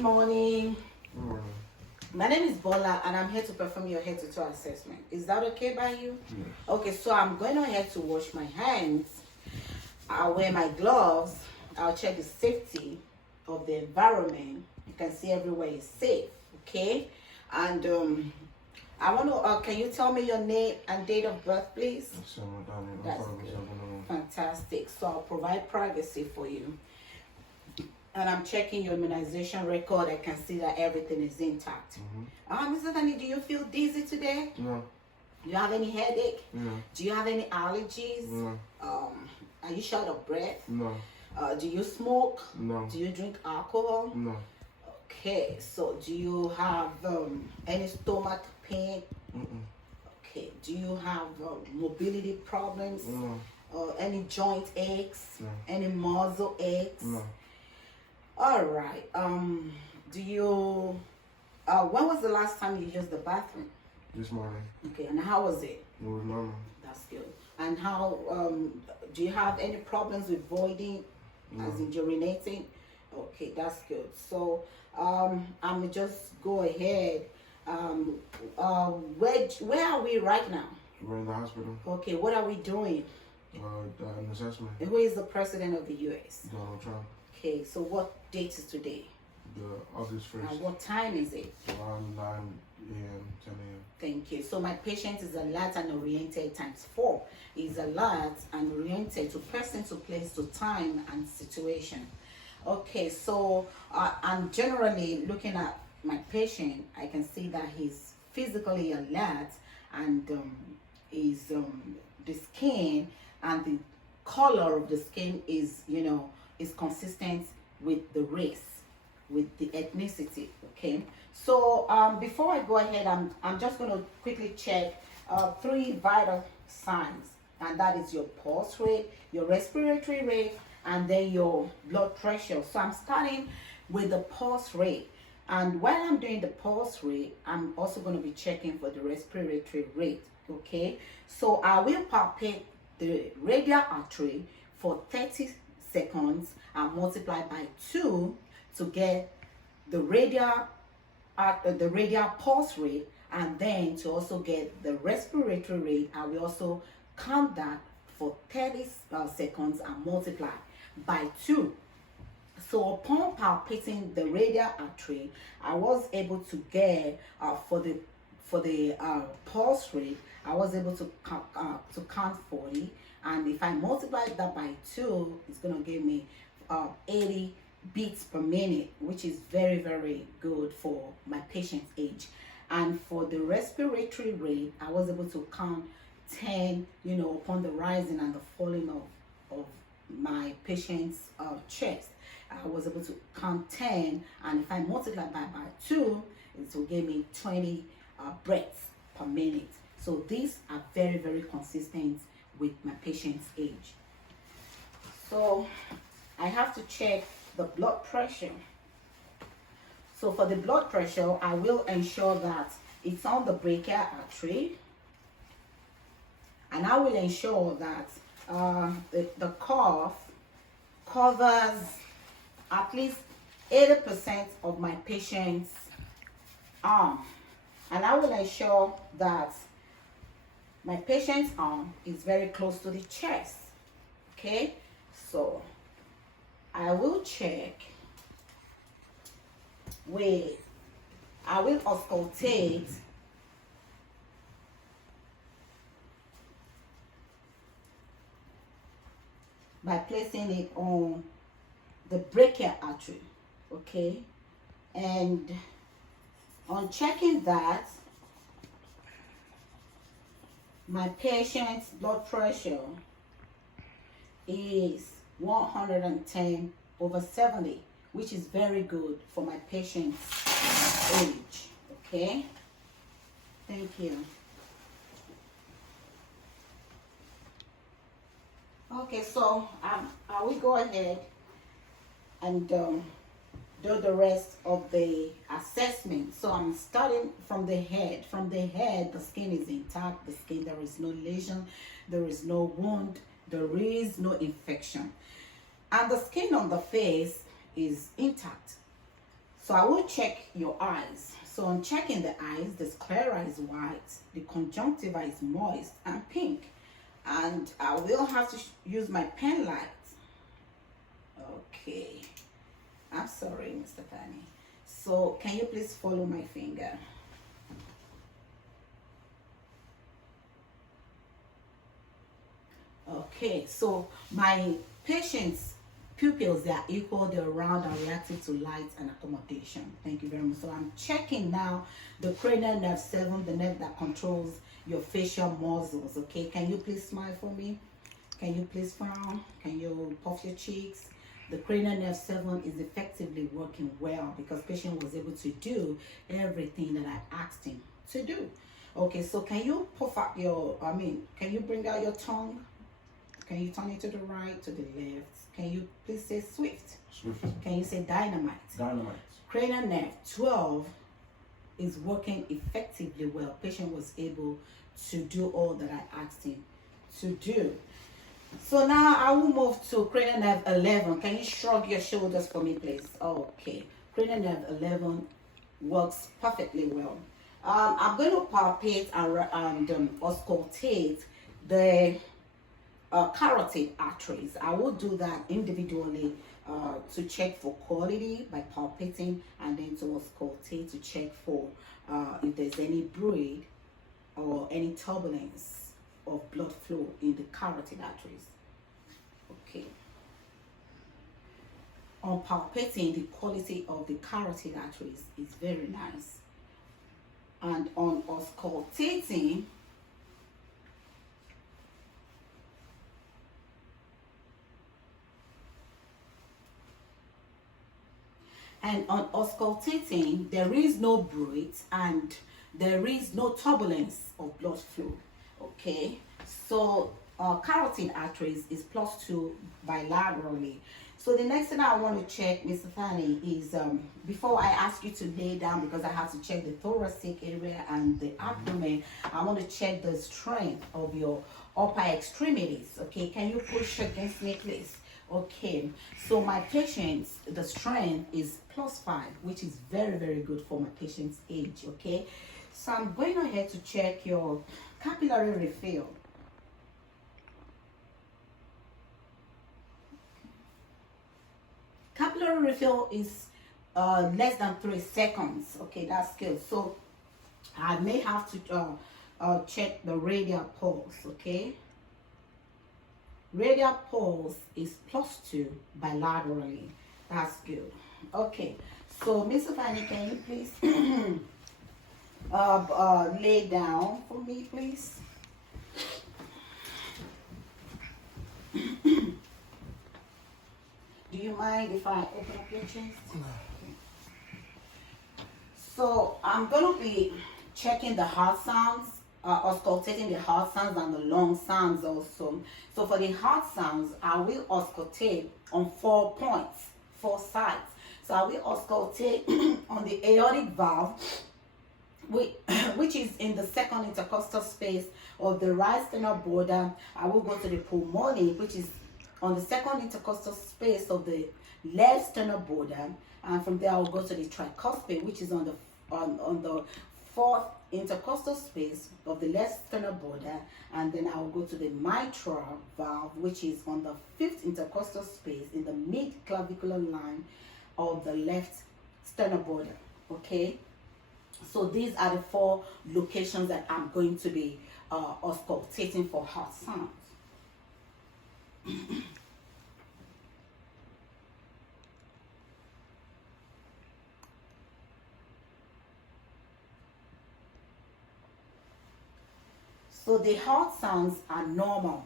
Good morning. Good morning. My name is Bola and I'm here to perform your head to toe assessment. Is that okay by you? Yes. Okay, so I'm going ahead to wash my hands. I'll wear my gloves. I'll check the safety of the environment. You can see everywhere is safe, okay? And I want to, can you tell me your name and date of birth, please? Thani. That's good. Fantastic. So I'll provide privacy for you. And I'm checking your immunization record. I can see that everything is intact. Mr. Thani, do you feel dizzy today? No. Do you have any headache? No. Do you have any allergies? No. Are you short of breath? No. Do you smoke? No. Do you drink alcohol? No. Okay, so do you have any stomach pain? Okay, do you have mobility problems? No. Any joint aches? No. Any muscle aches? No. All right. Do you? When was the last time you used the bathroom? This morning. Okay, and how was it? It was normal. That's good. And how? Do you have any problems with voiding, as in urinating? Okay, that's good. So, I'm just go ahead. Where are we right now? We're in the hospital. Okay, what are we doing? An assessment. Who is the president of the U.S.? Donald Trump. Okay, so what date is today? The August 1st. And what time is it? Around 9 a.m., 10 a.m. Thank you. So my patient is alert and oriented times 4. Is alert and oriented to person, to place, to time and situation. Okay, so I'm generally looking at my patient. I can see that he's physically alert and the skin and the color of the skin is, is consistent with the race, with the ethnicity. Okay, so before I go ahead, I'm just going to quickly check 3 vital signs, and that is your pulse rate, your respiratory rate, and then your blood pressure. So I'm starting with the pulse rate, and while I'm doing the pulse rate, I'm also going to be checking for the respiratory rate. Okay, so I will palpate the radial artery for 30 seconds and multiply by 2 to get the radial pulse rate, and then to also get the respiratory rate. I will also count that for 30 seconds and multiply by 2. So upon palpating the radial artery, I was able to get for the pulse rate, I was able to count 40, and if I multiply that by 2, it's going to give me 80 beats per minute, which is very, very good for my patient's age. And for the respiratory rate, I was able to count 10, upon the rising and the falling of my patient's chest. I was able to count 10, and if I multiply by 2, it will give me 20 breaths per minute. So these are very, very consistent with my patient's age. So I have to check the blood pressure. So for the blood pressure, I will ensure that it's on the brachial artery, and I will ensure that the cuff covers at least 80% of my patient's arm, and I will ensure that my patient's arm is very close to the chest. Okay, so I will check I will auscultate by placing it on the brachial artery. Okay, and on checking that, my patient's blood pressure is 110/70, which is very good for my patient's age. Okay, thank you. Okay, so I will go ahead and do the rest of the assessment. So I'm starting from the head. From the head, the skin is intact. The skin, there is no lesion, there is no wound, there is no infection, and the skin on the face is intact. So I will check your eyes. So on checking the eyes, the sclera is white, the conjunctiva is moist and pink. And I will have to use my pen light. Okay. I'm sorry, Mr. Thani. So can you please follow my finger? Okay, so my patients' pupils, they are equal, they're round and reactive to light and accommodation. Thank you very much. So I'm checking now the cranial nerve 7, the nerve that controls your facial muscles. Okay, can you please smile for me? Can you please frown? Can you puff your cheeks? The cranial nerve 7 is effectively working well because patient was able to do everything that I asked him to do. Okay, so can you puff up your, can you bring out your tongue? Can you turn it to the right, to the left? Can you please say swift? Swift. Can you say dynamite? Dynamite. Cranial nerve 12 is working effectively well. Patient was able to do all that I asked him to do. So now I will move to cranial nerve 11. Can you shrug your shoulders for me, please? Okay. Cranial nerve 11 works perfectly well. I'm going to palpate and auscultate the carotid arteries. I will do that individually to check for quality by palpating, and then to auscultate to check for if there's any bleed or any turbulence of blood flow in the carotid arteries. Okay. On palpating, the quality of the carotid arteries is very nice. And on auscultating, there is no bleed and there is no turbulence of blood flow. Okay, so carotid arteries is +2 bilaterally. So the next thing I want to check, Mr. Thani, is before I ask you to lay down, because I have to check the thoracic area and the abdomen, I want to check the strength of your upper extremities. Okay, can you push against me, please? Okay, so my patient's, the strength is +5, which is very, very good for my patient's age. Okay, so I'm going ahead to check your capillary refill. Capillary refill is less than 3 seconds. Okay, that's good. So I may have to check the radial pulse. Okay, radial pulse is +2 bilaterally. That's good. Okay, so Mr. Thani, can you please lay down for me, please? Do you mind if I open up your chest? Okay. So I'm going to be checking the heart sounds, auscultating the heart sounds and the lung sounds also. So for the heart sounds, I will auscultate on 4 points, 4 sides. So I will auscultate on the aortic valve, which is in the second intercostal space of the right sternal border. I will go to the pulmonary, which is on the second intercostal space of the left sternal border, and from there I will go to the tricuspid, which is on the fourth intercostal space of the left sternal border, and then I will go to the mitral valve, which is on the fifth intercostal space in the mid-clavicular line of the left sternal border. Okay, so these are the 4 locations that I'm going to be auscultating for heart sounds. So the heart sounds are normal.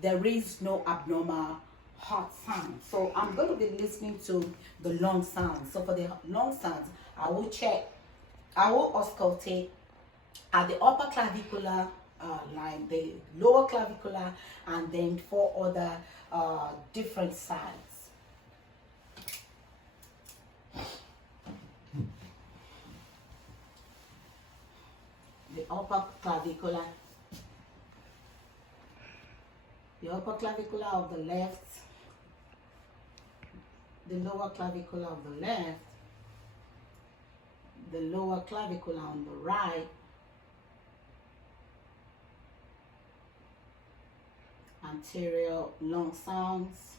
There is no abnormal heart sound. So I'm going to be listening to the lung sounds. So for the lung sounds, I will auscultate at the upper clavicular line, the lower clavicular, and then 4 other different sides. The upper clavicular, of the left, the lower clavicular of the left, the lower clavicle on the right, anterior long sounds.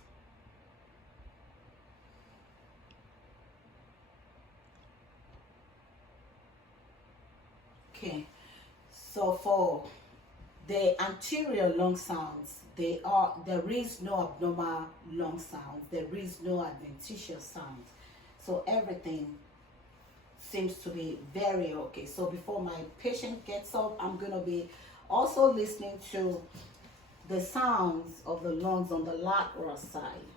Okay, so for the anterior lung sounds, there is no abnormal lung sounds, there is no adventitious sounds. So everything seems to be very okay. So before my patient gets up, I'm going to be also listening to the sounds of the lungs on the lateral side.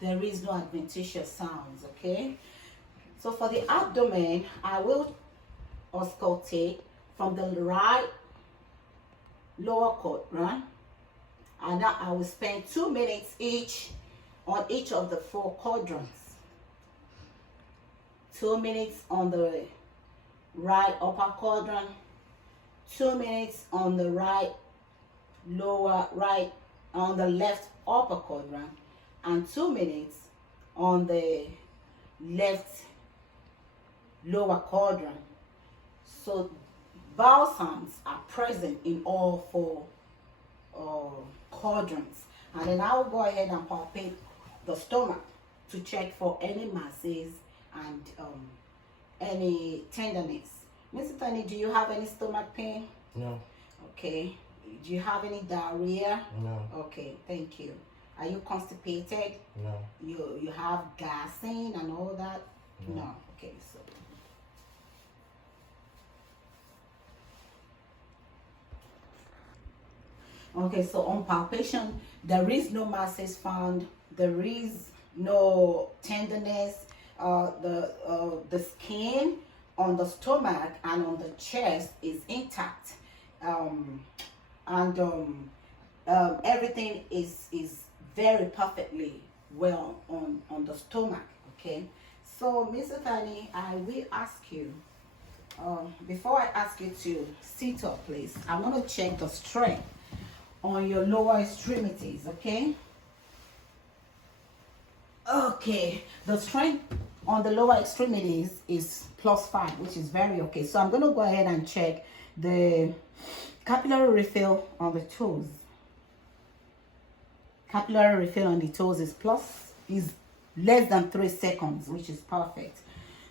There is no adventitious sounds, okay? So for the abdomen, I will auscultate from the right lower quadrant, and now I will spend 2 minutes each on each of the 4 quadrants. 2 minutes on the right upper quadrant, 2 minutes on the right on the left upper quadrant, and 2 minutes on the left lower quadrant. So vowel sounds are present in all 4 quadrants. And then I will go ahead and palpate the stomach to check for any masses and any tenderness. Mr. Thani, do you have any stomach pain? No. Okay. Do you have any diarrhea? No. Okay, thank you. Are you constipated? No. You have gassing and all that? No. Okay, so okay, so on palpation, there is no masses found. There is no tenderness. The skin on the stomach and on the chest is intact, and everything is very perfectly well on the stomach. Okay, so Mr. Thani, I will ask you. Before I ask you to sit up, please, I want to check the strength on your lower extremities, okay? Okay, the strength on the lower extremities is +5, which is very okay. So I'm going to go ahead and check the capillary refill on the toes. Capillary refill on the toes is less than 3 seconds, which is perfect.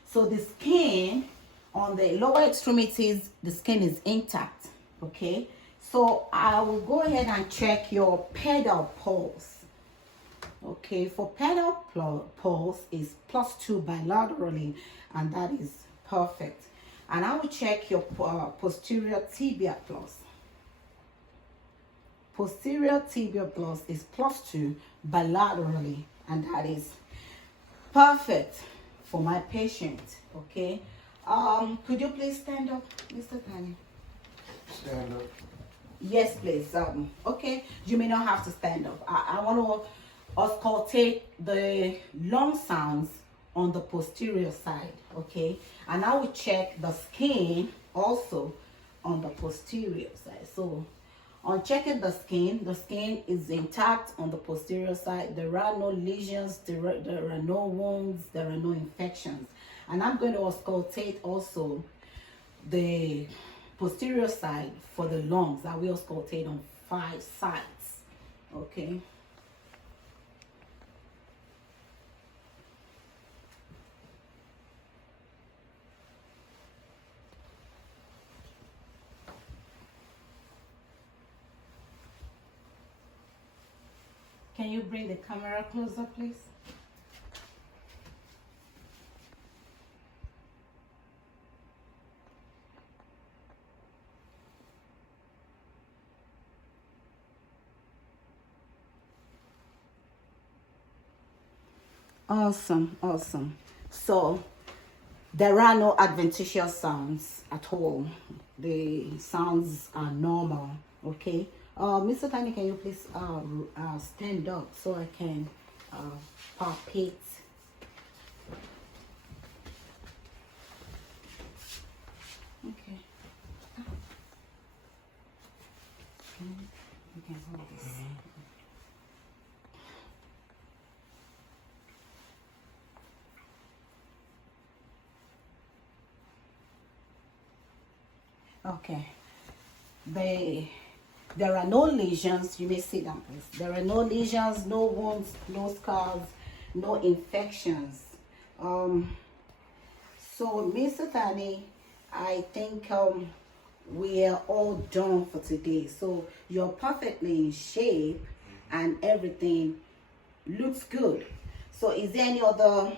So the skin on the lower extremities, the skin is intact, okay? So I will go ahead and check your pedal pulse. Okay, for pedal pulse is +2 bilaterally, and that is perfect. And I will check your posterior tibia plus. Posterior tibia plus is +2 bilaterally, and that is perfect for my patient. Okay, could you please stand up, Mr. Thani? Stand up. Yes, please. Okay, you may not have to stand up. I want to auscultate the long sounds on the posterior side, okay? And I will check the skin also on the posterior side. So on checking the skin is intact on the posterior side. There are no lesions, there are no wounds, there are no infections. And I'm going to auscultate also the posterior side for the lungs. I will auscultate on 5 sides, okay? Can you bring the camera closer, please? Awesome, awesome. So there are no adventitious sounds at all. The sounds are normal, okay? Mr. Thani, can you please stand up so I can palpate? Okay. You can hold this. Okay. There are no lesions. You may sit down, please. There are no lesions, no wounds, no scars, no infections. So, Mr. Thani, I think we are all done for today. So you're perfectly in shape and everything looks good. So is there any other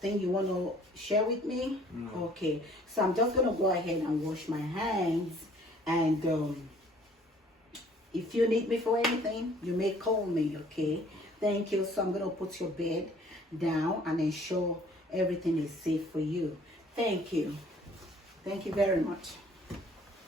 thing you want to share with me? No. Okay. So I'm just going to go ahead and wash my hands. And if you need me for anything, you may call me, okay? Thank you. So I'm going to put your bed down and ensure everything is safe for you. Thank you. Thank you very much.